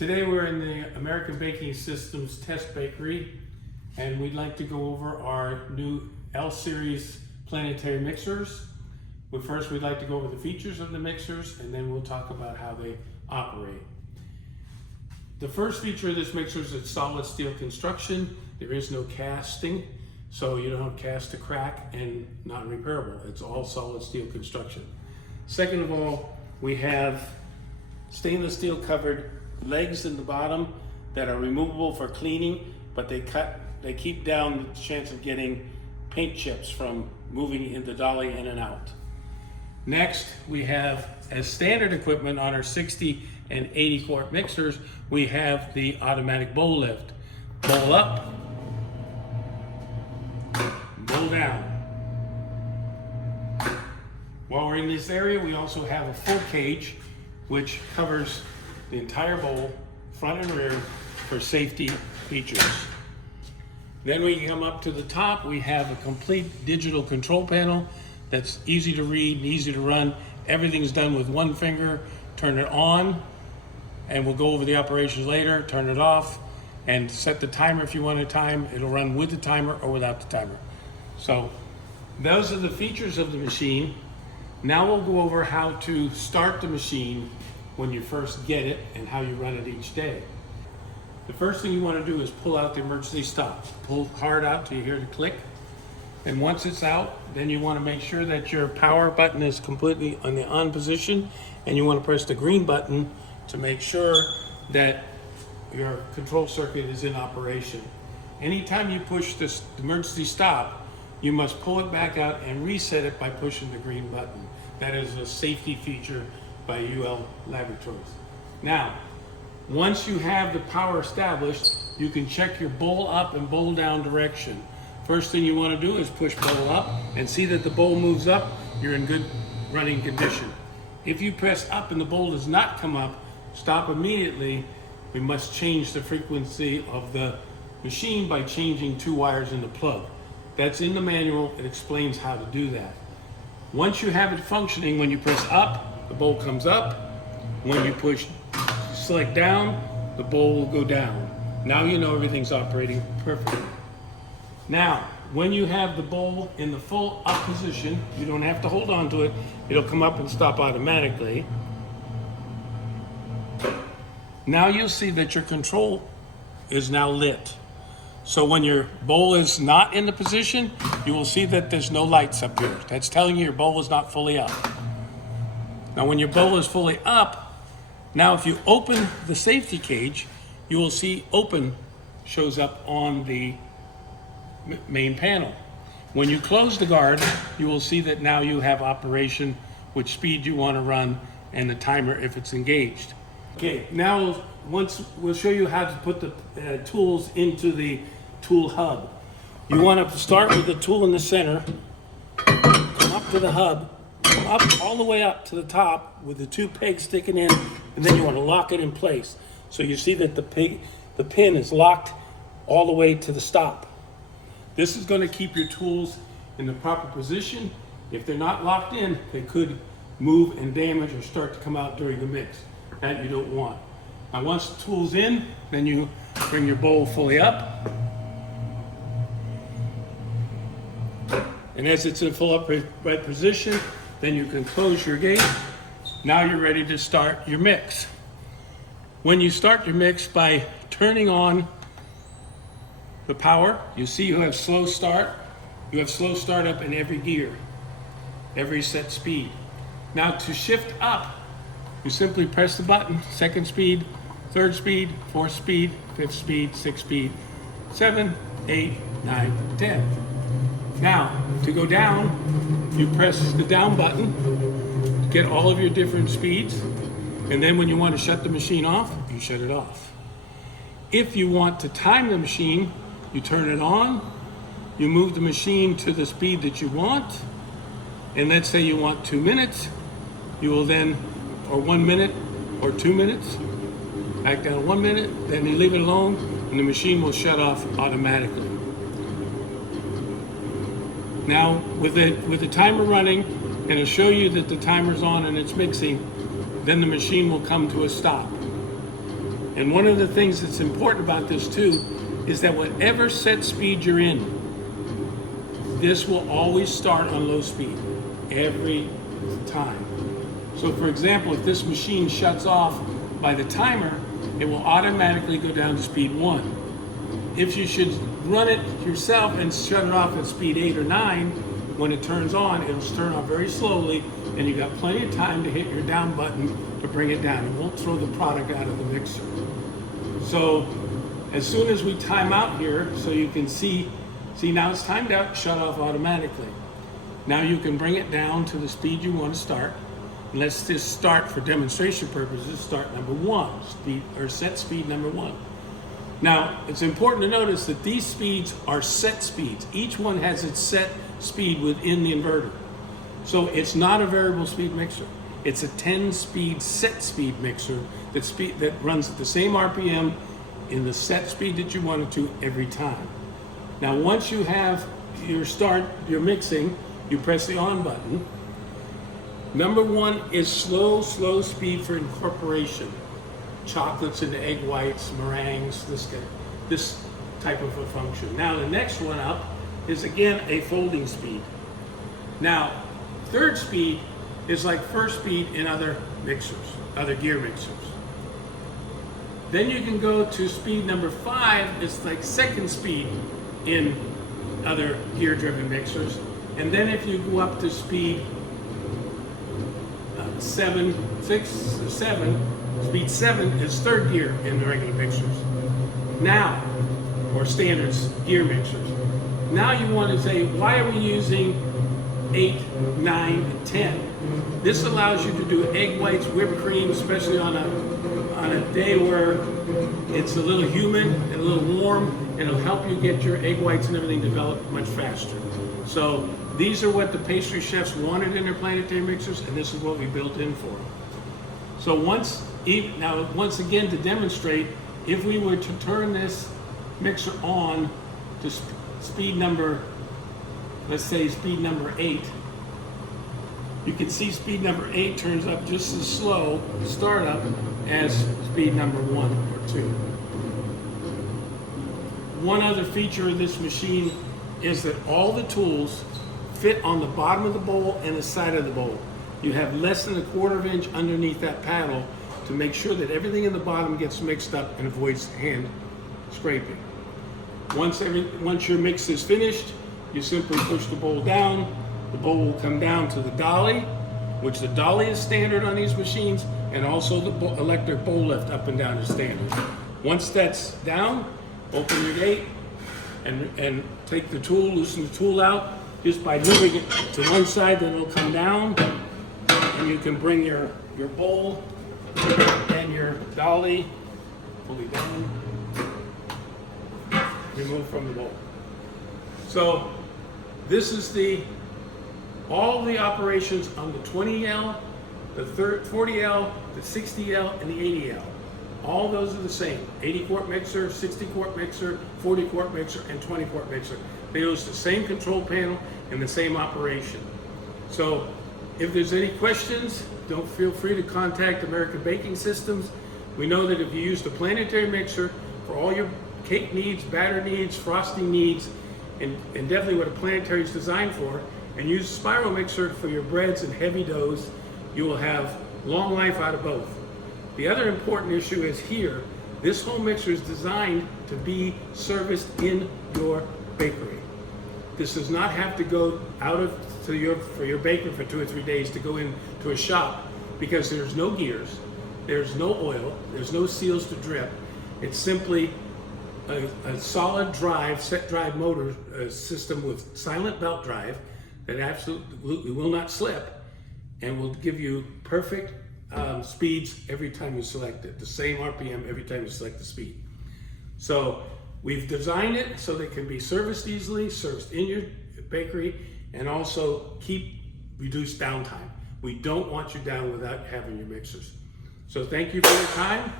Today we're in the American Baking Systems test bakery, and we'd like to go over our new L-Series Planetary mixers. But first we'd like to go over the features of the mixers, and then we'll talk about how they operate. The first feature of this mixer is its solid steel construction. There is no casting, so you don't cast a crack and non-repairable. It's all solid steel construction. Second of all, we have stainless steel covered legs in the bottom that are removable for cleaning, but they keep down the chance of getting paint chips from moving in the dolly in and out. Next, we have, as standard equipment on our 60 and 80 quart mixers, we have the automatic bowl lift. Bowl up, bowl down. While we're in this area, we also have a full cage, which covers the entire bowl, front and rear, for safety features. Then we come up to the top, we have a complete digital control panel that's easy to read and easy to run. Everything's done with one finger. Turn it on, and we'll go over the operations later. Turn it off, and set the timer if you want a time. It'll run with the timer or without the timer. So those are the features of the machine. Now we'll go over how to start the machine when you first get it and how you run it each day. The first thing you want to do is pull out the emergency stop. Pull hard out till you hear the click. And once it's out, then you want to make sure that your power button is completely on the on position, and you want to press the green button to make sure that your control circuit is in operation. Anytime you push this emergency stop, you must pull it back out and reset it by pushing the green button. That is a safety feature by UL Laboratories. Now, once you have the power established, you can check your bowl up and bowl down direction. First thing you want to do is push bowl up and see that the bowl moves up. You're in good running condition. If you press up and the bowl does not come up, stop immediately. We must change the frequency of the machine by changing 2 wires in the plug. That's in the manual. It explains how to do that. Once you have it functioning, when you press up, the bowl comes up. When you select down, the bowl will go down. Now you know everything's operating perfectly. Now, when you have the bowl in the full up position, you don't have to hold on to it. It'll come up and stop automatically. Now you'll see that your control is now lit. So when your bowl is not in the position, you will see that there's no lights up here. That's telling you your bowl is not fully up. Now when your bowl is fully up, now if you open the safety cage, you will see open shows up on the main panel. When you close the guard, you will see that now you have operation, which speed you want to run, and the timer if it's engaged. Okay, now we'll show you how to put the tools into the tool hub. You want to start with the tool in the center, come up to the hub, up all the way up to the top with the 2 pegs sticking in, and then you want to lock it in place. So you see that the pin is locked all the way to the stop. This is going to keep your tools in the proper position. If they're not locked in, they could move and damage or start to come out during the mix. That you don't want. Now once the tool's in, then you bring your bowl fully up. And as it's in full upright position, then you can close your gate. Now you're ready to start your mix. When you start your mix by turning on the power, you see you have slow start. You have slow start up in every gear, every set speed. Now to shift up, you simply press the button, 2nd speed, 3rd speed, 4th speed, 5th speed, 6th speed, 7, 8, 9, 10. Now, to go down, you press the down button to get all of your different speeds, and then when you want to shut the machine off, you shut it off. If you want to time the machine, you turn it on, you move the machine to the speed that you want, and let's say you want 2 minutes, you will then, or 1 minute, or 2 minutes, back down to 1 minute, then you leave it alone, and the machine will shut off automatically. Now, with the timer running, and it'll show you that the timer's on and it's mixing, then the machine will come to a stop. And one of the things that's important about this too is that whatever set speed you're in, this will always start on low speed every time. So for example, if this machine shuts off by the timer, it will automatically go down to speed 1. If you should run it yourself and shut it off at speed 8 or 9, when it turns on, it'll turn on very slowly, and you've got plenty of time to hit your down button to bring it down. It won't throw the product out of the mixer. So as soon as we time out here, so you can see now it's timed out, shut off automatically. Now you can bring it down to the speed you want to start. Let's just start, for demonstration purposes, start number 1, set speed number 1. Now, it's important to notice that these speeds are set speeds. Each one has its set speed within the inverter. So it's not a variable speed mixer. It's a 10-speed set speed mixer that runs at the same RPM in the set speed that you want it to every time. Now, once you have your mixing, you press the on button. Number 1 is slow speed for incorporation. Chocolates into egg whites, meringues, this type of a function. Now the next one up is again a folding speed. Now, 3rd speed is like 1st speed in other mixers, other gear mixers. Then you can go to speed number 5, it's like 2nd speed in other gear-driven mixers. And then if you go up to speed 7, speed 7 is 3rd gear in the regular mixers. Now, or standards gear mixers. Now you want to say, why are we using 8, 9, and 10? This allows you to do egg whites, whipped cream, especially on a day where it's a little humid and a little warm, and it'll help you get your egg whites and everything developed much faster. So these are what the pastry chefs wanted in their Planetary mixers, and this is what we built in for them. So once again, to demonstrate, if we were to turn this mixer on to speed number, let's say speed number 8, you can see speed number 8 turns up just as slow startup as speed number 1 or 2. One other feature of this machine is that all the tools fit on the bottom of the bowl and the side of the bowl. You have less than a 1/4 inch underneath that paddle to make sure that everything in the bottom gets mixed up and avoids hand scraping. Once your mix is finished, you simply push the bowl down. The bowl will come down to the dolly, which the dolly is standard on these machines, and also the electric bowl lift up and down is standard. Once that's down, open your gate and take the tool, loosen the tool out. Just by moving it to one side, then it'll come down, and you can bring your bowl and your dolly fully down, remove from the bowl. So this is all the operations on the 20L, the 40L, the 60L, and the 80L. All those are the same. 80-quart mixer, 60-quart mixer, 40-quart mixer, and 20-quart mixer. They use the same control panel and the same operation. So if there's any questions, don't feel free to contact American Baking Systems. We know that if you use the Planetary mixer for all your cake needs, batter needs, frosting needs, and definitely what a Planetary is designed for, and use a spiral mixer for your breads and heavy doughs, you will have long life out of both. The other important issue is here, this home mixer is designed to be serviced in your bakery. This does not have to go out for your baker for 2 or 3 days to go into a shop, because there's no gears, there's no oil, there's no seals to drip. It's simply a solid drive, set drive motor system with silent belt drive that absolutely will not slip and will give you perfect speeds every time you select it, the same RPM every time you select the speed. So we've designed it so that it can be serviced easily, serviced in your bakery, and also keep reduced downtime. We don't want you down without having your mixers. So thank you for your time.